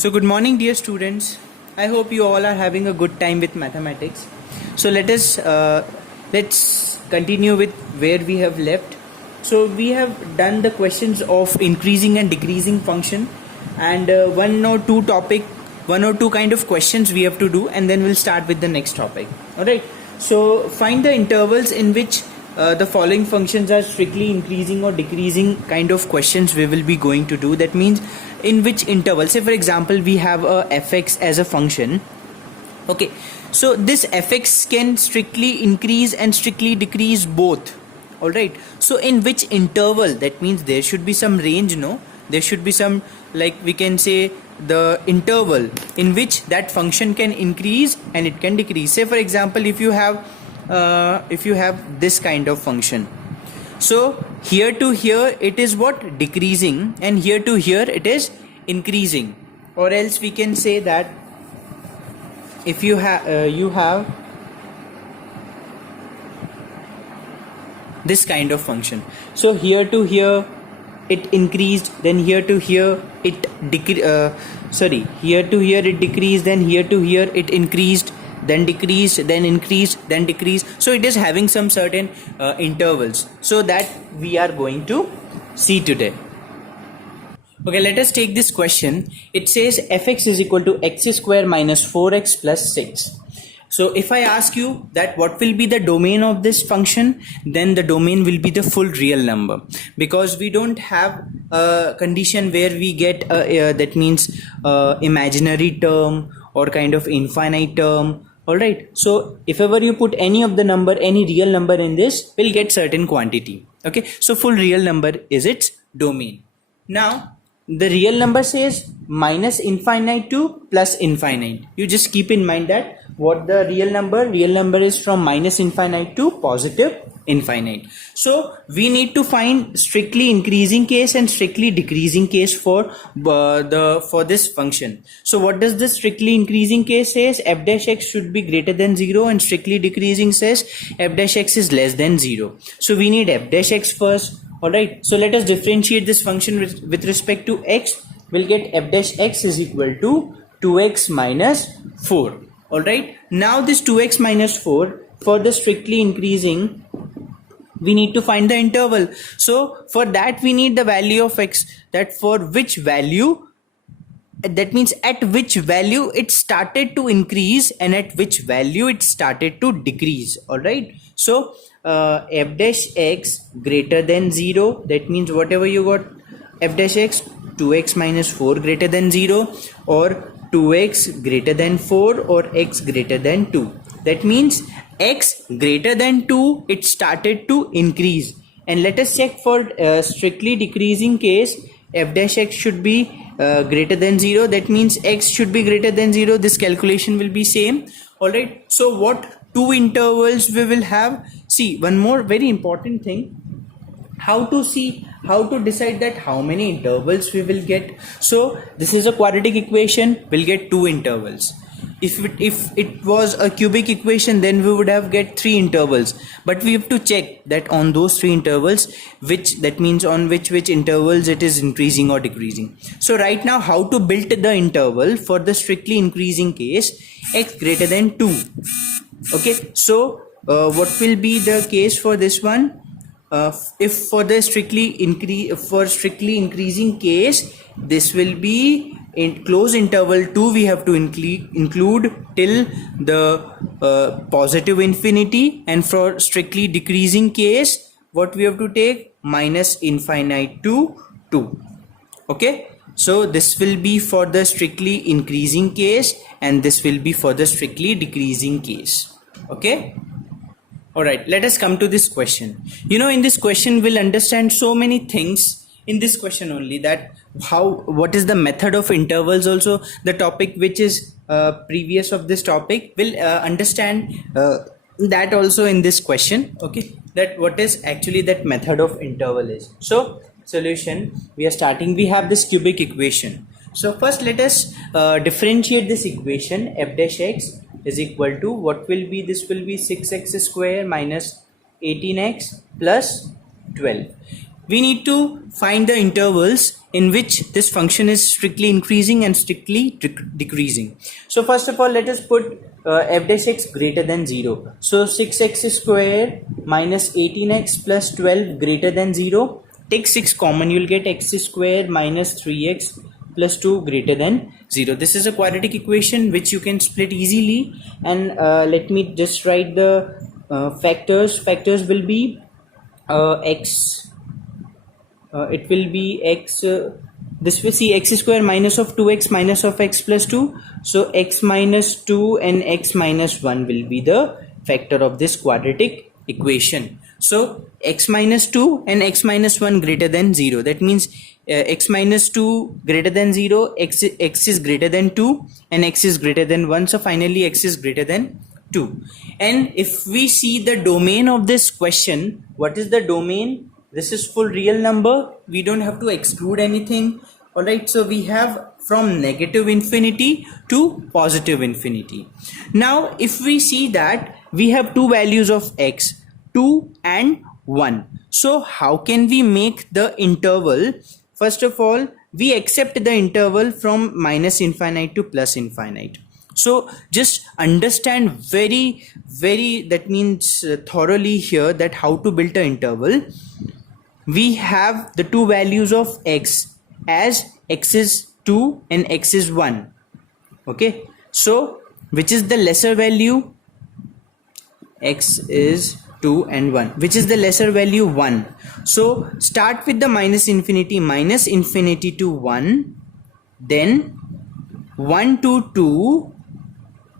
So good morning dear students. I hope you all are having a good time with mathematics. So let's continue with where we have left. So we have done the questions of increasing and decreasing function, and one or two kind of questions we have to do, and then we'll start with the next topic. Alright, so find the intervals in which the following functions are strictly increasing or decreasing kind of questions we will be going to do. That means in which interval, say for example we have a fx as a function. Okay, so this fx can strictly increase and strictly decrease both. Alright, so in which interval, that means there should be some range, no? There should be some, like we can say the interval in which that function can increase and it can decrease. Say for example if you have this kind of function, so here to here it is what, decreasing, and here to here it is increasing. Or else we can say that if you have this kind of function, so here to here it increased, then here to here it here to here it decreased, then here to here it increased, then decreased, then increased, then decreased. So it is having some certain intervals, so that we are going to see today. Okay, let us take this question. It says fx is equal to x square minus 4x plus 6. So if I ask you that what will be the domain of this function, then the domain will be the full real number, because we don't have a condition where we get that means imaginary term or kind of infinite term. Alright, so if ever you put any of the number, any real number in this, we'll get certain quantity. Okay, so full real number is its domain. Now the real number says minus infinite to plus infinite. You just keep in mind that what the real number is from minus infinite to positive infinite. So we need to find strictly increasing case and strictly decreasing case for this function. So what does the strictly increasing case says? F dash x should be greater than 0, and strictly decreasing says f dash x is less than 0. So we need f dash x first. Alright, so let us differentiate this function with respect to x. We'll get f dash x is equal to 2x minus 4. Alright, now this 2x minus 4, for the strictly increasing, we need to find the interval. So for that we need the value of x, that for which value, that means at which value it started to increase and at which value it started to decrease. Alright, so f dash x greater than 0, that means whatever you got, f dash x 2x minus 4 greater than 0, or 2x greater than 4, or x greater than 2. That means x greater than 2 it started to increase. And let us check for strictly decreasing case, f dash x should be greater than 0, that means x should be greater than 0. This calculation will be same. Alright, so what two intervals we will have? See, one more very important thing, how to decide that how many intervals we will get. So this is a quadratic equation, we'll get two intervals. If it was a cubic equation, then we would have get three intervals, but we have to check that on those three intervals, that means on which intervals it is increasing or decreasing. So right now, how to build the interval for the strictly increasing case, x greater than 2. Okay, so what will be the case for this one? If for the strictly increasing case, this will be in close interval 2, we have to include till the positive infinity, and for strictly decreasing case, what we have to take? Minus infinite to 2. Okay, so this will be for the strictly increasing case, and this will be for the strictly decreasing case. Okay. Alright, let us come to this question. In this question we'll understand so many things in this question only, that what is the method of intervals, also the topic which is previous of this topic, will understand that also in this question. Okay, that what is actually that method of interval is. So solution, we are starting, we have this cubic equation. So first let us differentiate this equation. F dash x is equal to, what will be, this will be 6x square minus 18x plus 12. we need to find the intervals in which this function is strictly increasing and strictly decreasing. So first of all, let us put f dash x greater than 0. So 6x square minus 18x plus 12 greater than 0. Take 6 common, you will get x square minus 3x plus 2 greater than 0. This is a quadratic equation which you can split easily, and let me just write the factors. Factors will be x, it will be x, this will see x square minus of 2x minus of x plus 2. So x minus 2 and x minus 1 will be the factor of this quadratic equation. So x minus 2 and x minus 1 greater than 0. That means x minus 2 greater than 0, x is greater than 2, and x is greater than 1. So finally x is greater than 2. And if we see the domain of this question, what is the domain? This is full real number. We don't have to exclude anything. Alright, so we have from negative infinity to positive infinity. Now if we see that we have two values of x, 2 and 1. So how can we make the interval? First of all, we accept the interval from minus infinite to plus infinite. So just understand very that means thoroughly here that how to build an interval. We have the two values of x as x is 2 and x is 1. Okay, so which is the lesser value? X is 2 and 1. Which is the lesser value? 1. So start with the minus infinity to 1, then 1 to 2,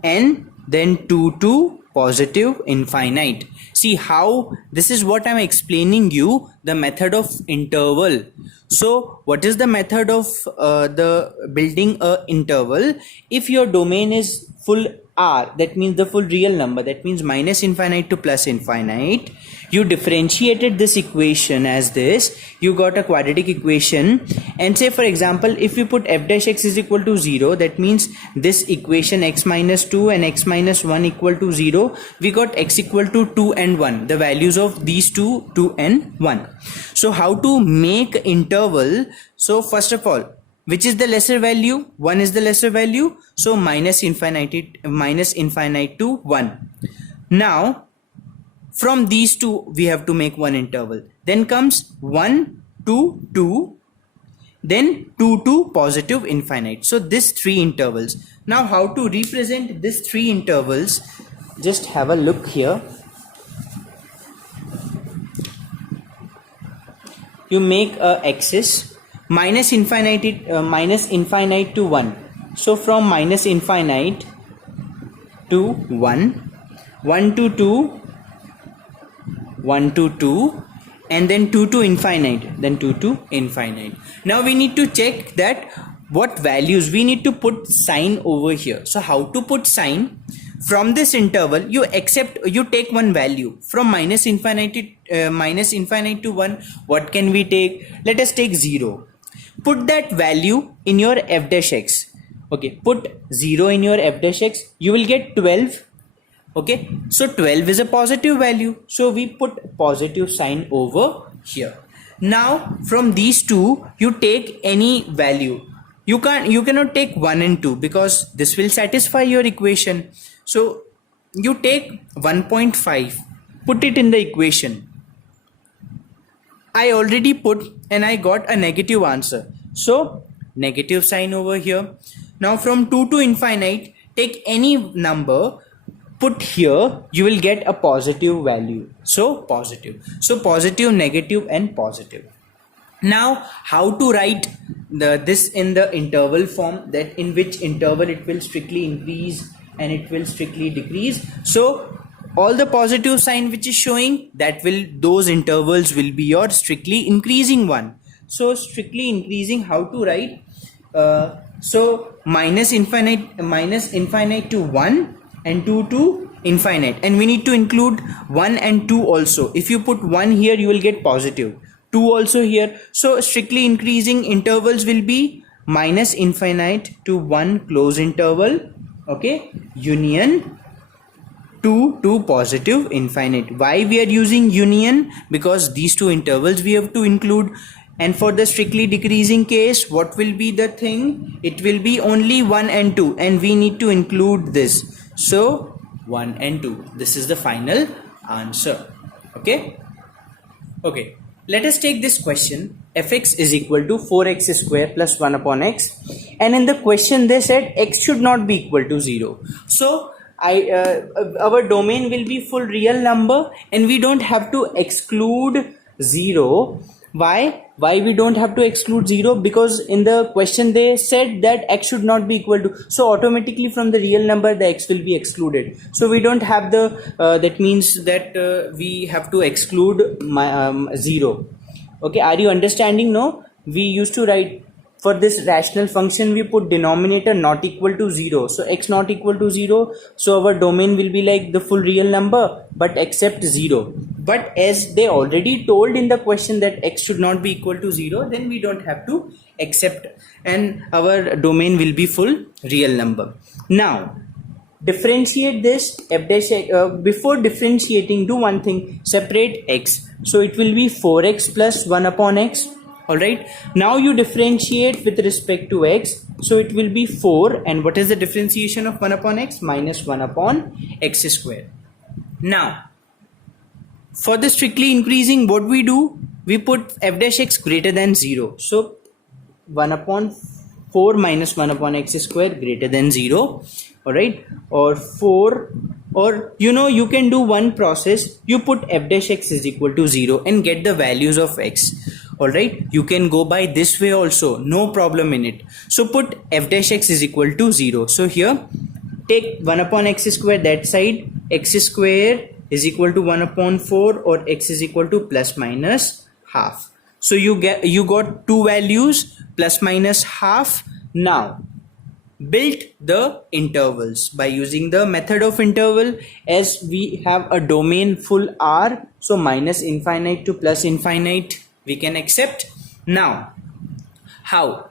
and then 2 to positive infinite. See how this is what I'm explaining you, the method of interval. So what is the method of the building a interval? If your domain is full R, that means the full real number, that means minus infinite to plus infinite, you differentiated this equation as this, you got a quadratic equation. And say for example, if you put f dash x is equal to 0, that means this equation x minus 2 and x minus 1 equal to 0, we got x equal to 2 and 1, the values of these two, 2 and 1. So how to make interval? So first of all, which is the lesser value? 1 is the lesser value. So minus infinite to 1. Now from these two we have to make one interval. Then comes 1 to 2, then 2 to positive infinite. So this 3 intervals. Now how to represent these 3 intervals? Just have a look here. You make a axis minus infinite to 1. So from minus infinite to 1, 1 to 2, 1 to 2, and then 2 to infinite, then 2 to infinite. Now we need to check that what values we need to put sign over here. So how to put sign? From this interval, you take one value from minus infinite to 1. What can we take? Let us take 0. Put that value in your f dash x. Okay, put 0 in your f dash x, you will get 12. Okay, so 12 is a positive value, so we put positive sign over here. Now from these two you take any value. You cannot take 1 and 2 because this will satisfy your equation. So you take 1.5, put it in the equation. I already put and I got a negative answer, so negative sign over here. Now from 2 to infinite, take any number, put here, you will get a positive value. So positive. So positive, negative and positive. Now how to write this in the interval form, that in which interval it will strictly increase and it will strictly decrease. So all the positive sign which is showing, those intervals will be your strictly increasing one. So strictly increasing, how to write? So minus infinite to 1 and 2 to infinite, and we need to include 1 and 2 also. If you put 1 here, you will get positive, 2 also here. So strictly increasing intervals will be minus infinite to 1 close interval, okay, union 2 to positive infinite. Why we are using union? Because these two intervals we have to include. And for the strictly decreasing case, what will be the thing? It will be only 1 and 2, and we need to include this. So 1 and 2. This is the final answer. Okay. Okay. Let us take this question. Fx is equal to 4x square plus 1 upon x. And in the question they said x should not be equal to 0. So our domain will be full real number, and we don't have to exclude 0. Why we don't have to exclude 0? Because in the question they said that x should not be equal to, so automatically from the real number the x will be excluded. So we don't have the that means that we have to exclude 0. Okay, are you understanding? No, we used to write for this rational function, we put denominator not equal to 0. So x not equal to 0. So our domain will be like the full real number, but except 0. But as they already told in the question that x should not be equal to 0, then we don't have to accept, and our domain will be full real number. Now, differentiate this f dash before differentiating, do one thing, separate x. So it will be 4x plus 1 upon x. Alright, now you differentiate with respect to x, so it will be 4, and what is the differentiation of 1 upon x? Minus 1 upon x square. Now, for the strictly increasing, what we do? We put f dash x greater than 0. So 1 upon 4 minus 1 upon x square greater than 0. Alright, or 4, or you can do one process. You put f dash x is equal to 0 and get the values of x. Alright, you can go by this way also, no problem in it. So put f dash x is equal to 0. So here take 1 upon x square that side, x square is equal to 1 upon 4, or x is equal to plus minus half. So you got two values, plus minus half. Now build the intervals by using the method of interval. As we have a domain full R, so minus infinite to plus infinite we can accept. Now how?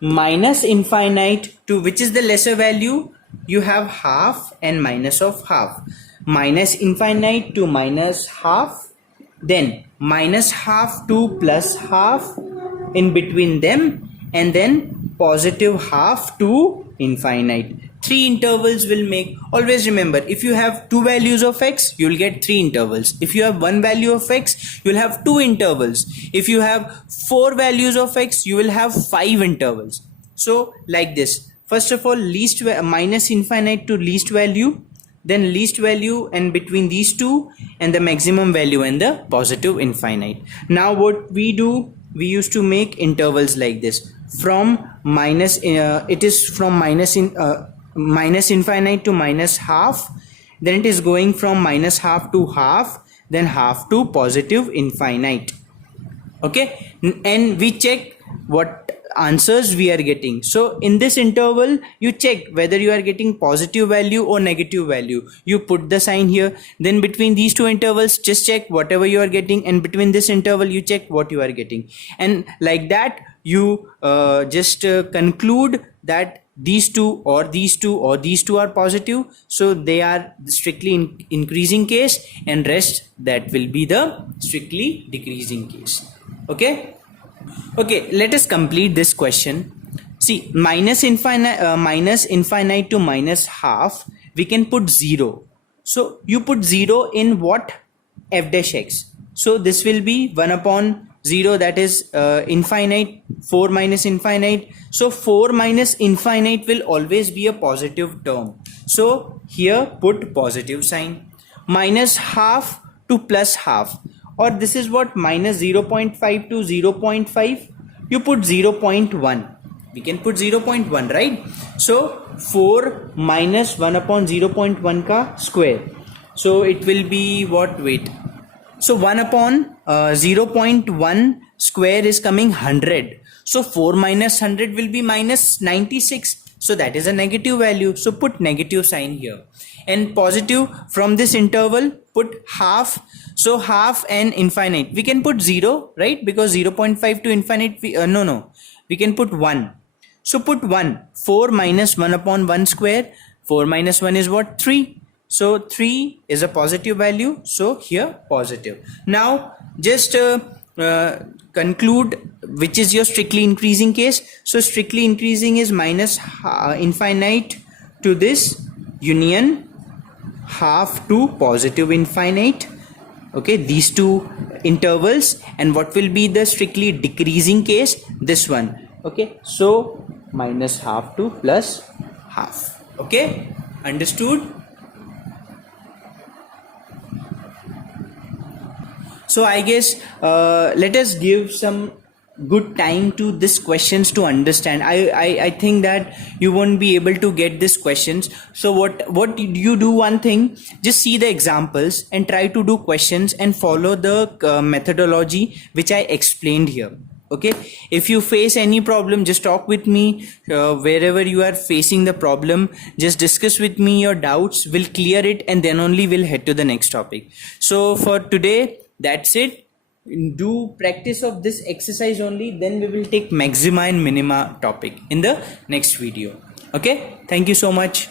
Minus infinite to which is the lesser value? You have half and minus of half. Minus infinite to minus half, then minus half to plus half in between them, and then positive half to infinite. Three intervals will make. Always remember, if you have two values of x, you'll get three intervals. If you have one value of x, you'll have two intervals. If you have four values of x, you will have five intervals. So like this. First of all, minus infinite to least value, then least value and between these two, and the maximum value and the positive infinite. Now what we do, we used to make intervals like this. From minus it is from minus infinite to minus half, then it is going from minus half to half, then half to positive infinite. Okay, and we check what answers we are getting. So in this interval, you check whether you are getting positive value or negative value. You put the sign here. Then between these two intervals, just check whatever you are getting, and between this interval you check what you are getting, and like that you just conclude that these two or these two or these two are positive, so they are strictly increasing case, and rest that will be the strictly decreasing case. Okay, let us complete this question. See, minus infinite to minus half, we can put 0. So you put 0 in what? F dash x. So this will be 1 upon 0, that is infinite. 4 minus infinite. So 4 minus infinite will always be a positive term. So here put positive sign. Minus half to plus half, or this is what? Minus 0.5 to 0.5. You put 0.1. We can put 0.1, right? So 4 minus 1 upon 0.1 ka square. So it will be what? Wait. So 1 upon 0.1 square is coming 100. So 4 minus 100 will be minus 96. So that is a negative value. So put negative sign here. And positive from this interval, put half. So half and infinite. We can put 0, right? Because 0.5 to infinite, we can put 1. So put 1. 4 minus 1 upon 1 square. 4 minus 1 is what? 3. So 3 is a positive value, so here positive. Now just conclude which is your strictly increasing case. So strictly increasing is minus infinite to this union half to positive infinite. Okay, these two intervals. And what will be the strictly decreasing case? This one. Okay, so minus half to plus half. Okay, understood? So I guess let us give some good time to this questions to understand. I think that you won't be able to get these questions. So what you do, one thing, just see the examples and try to do questions and follow the methodology which I explained here. Okay, if you face any problem, just talk with me. Wherever you are facing the problem, just discuss with me your doubts, we'll clear it, and then only we'll head to the next topic. So for today, that's it. Do practice of this exercise only, then we will take maxima and minima topic in the next video. Okay, thank you so much.